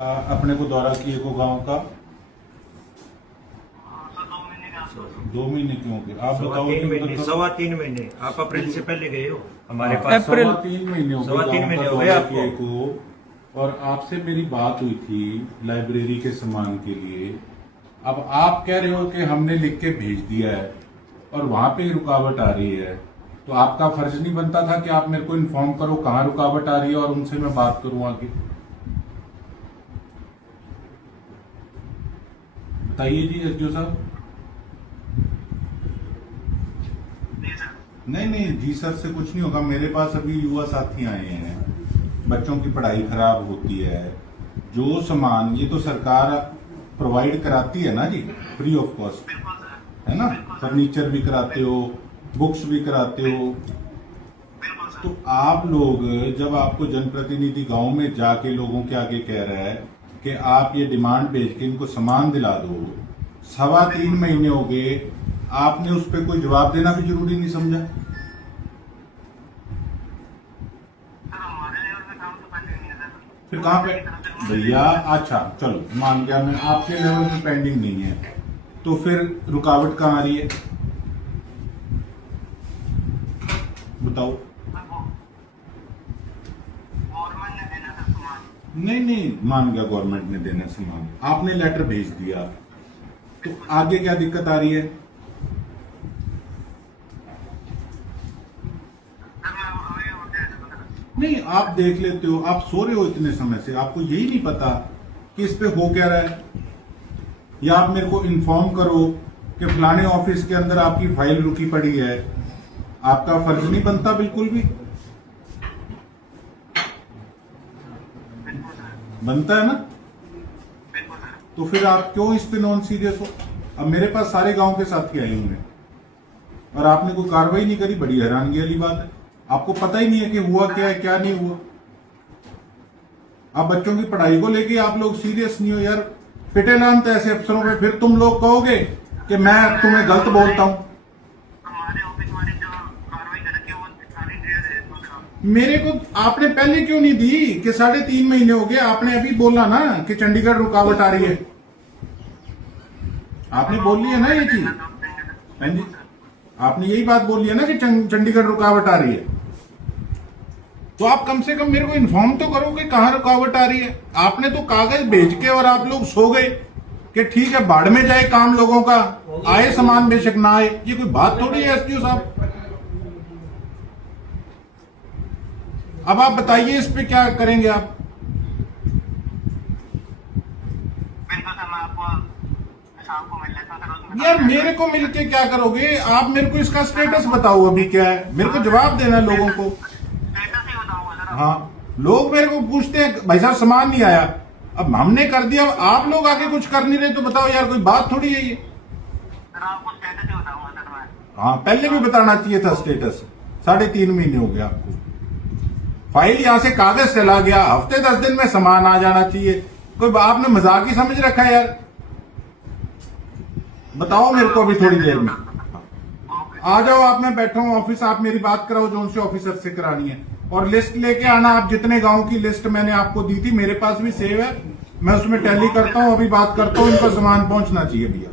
अपने को दौरा किए को गांव का 2 महीने क्यों गए आप बताओ। 3 महीने 3.25 महीने आप अप्रैल से पहले गए हो हमारे पास। अप्रैल 3 महीने हो गए 3.25 महीने हो गए दौरा आपको। किए को। और आपसे मेरी बात हुई थी लाइब्रेरी के सामान के लिए। अब आप कह रहे हो कि हमने लिख के भेज दिया है और वहां पे रुकावट आ रही है, तो आपका फर्ज नहीं बनता था कि आप मेरे को इन्फॉर्म करो कहाँ रुकावट आ रही है और उनसे मैं बात करूं आगे। बताइए जी एसडीओ साहब। नहीं जी सर से कुछ नहीं होगा। मेरे पास अभी युवा साथी आए हैं, बच्चों की पढ़ाई खराब होती है, जो सामान ये तो सरकार प्रोवाइड कराती है ना जी, फ्री ऑफ कॉस्ट है ना। फर्नीचर भी कराते हो, बुक्स भी कराते हो। तो आप लोग जब आपको जनप्रतिनिधि गांव में जाके लोगों के आगे कह रहा है कि आप ये डिमांड भेज के इनको सामान दिला दो, 3.25 महीने हो गए, आपने उस पर कोई जवाब देना भी जरूरी नहीं समझा। फिर कहाँ पे भैया, अच्छा चलो मान गया मैं आपके लेवल पे पेंडिंग नहीं है, तो फिर रुकावट कहाँ आ रही है बताओ। नहीं मान गया गवर्नमेंट ने देना सामान, आपने लेटर भेज दिया, तो आगे क्या दिक्कत आ रही है। नहीं आप देख लेते हो, आप सो रहे हो इतने समय से, आपको यही नहीं पता कि इस पे हो क्या रहा है। या आप मेरे को इन्फॉर्म करो कि फलाने ऑफिस के अंदर आपकी फाइल रुकी पड़ी है, आपका फर्ज नहीं बनता बिल्कुल भी। बनता है ना, तो फिर आप क्यों इस पे नॉन सीरियस हो। अब मेरे पास सारे गांव के साथी आए हुए हैं और आपने कोई कार्रवाई नहीं करी, बड़ी हैरानगी वाली बात है। आपको पता ही नहीं है कि हुआ क्या है क्या नहीं हुआ। आप बच्चों की पढ़ाई को लेके आप लोग सीरियस नहीं हो यार। पिटे लानते ऐसे अफसरों पे, फिर तुम लोग कहोगे कि मैं तुम्हें गलत बोलता हूं। मेरे को आपने पहले क्यों नहीं दी कि 3.5 महीने हो गए। आपने अभी बोला ना कि चंडीगढ़ रुकावट आ रही है, आपने बोली है ना ये चीज। हाँ जी, आपने यही बात बोली है ना कि चंडीगढ़ रुकावट आ रही है, तो आप कम से कम मेरे को इन्फॉर्म तो करो कि कहाँ रुकावट आ रही है। आपने तो कागज भेज के और आप लोग सो गए कि ठीक है बाढ़ में जाए काम लोगों का, आए सामान बेशक ना आए। ये कोई बात थोड़ी है एसडीओ साहब। अब आप बताइए इस पे क्या करेंगे आप। यार मेरे को मिलके क्या करोगे आप, मेरे को इसका स्टेटस बताओ अभी क्या है, मेरे को जवाब देना है लोगों को। हाँ लोग मेरे को पूछते हैं भाई साहब सामान नहीं आया, अब हमने कर दिया, अब आप लोग आगे कुछ कर नहीं रहे, तो बताओ यार कोई बात थोड़ी है ये। हाँ पहले भी बताना चाहिए था स्टेटस। 3.5 महीने हो गए आपको, फाइल यहां से कागज चला गया, हफ्ते 10 दिन में सामान आ जाना चाहिए। कोई आपने मजाक ही समझ रखा है यार। बताओ मेरे को अभी थोड़ी देर में आ जाओ आप, मैं बैठा हूँ ऑफिस, आप मेरी बात कराओ जो उनसे ऑफिसर से करानी है, और लिस्ट लेके आना। आप जितने गांव की लिस्ट मैंने आपको दी थी मेरे पास भी सेव है, मैं उसमें टैली करता हूँ, अभी बात करता हूँ, इनका सामान पहुंचना चाहिए भैया।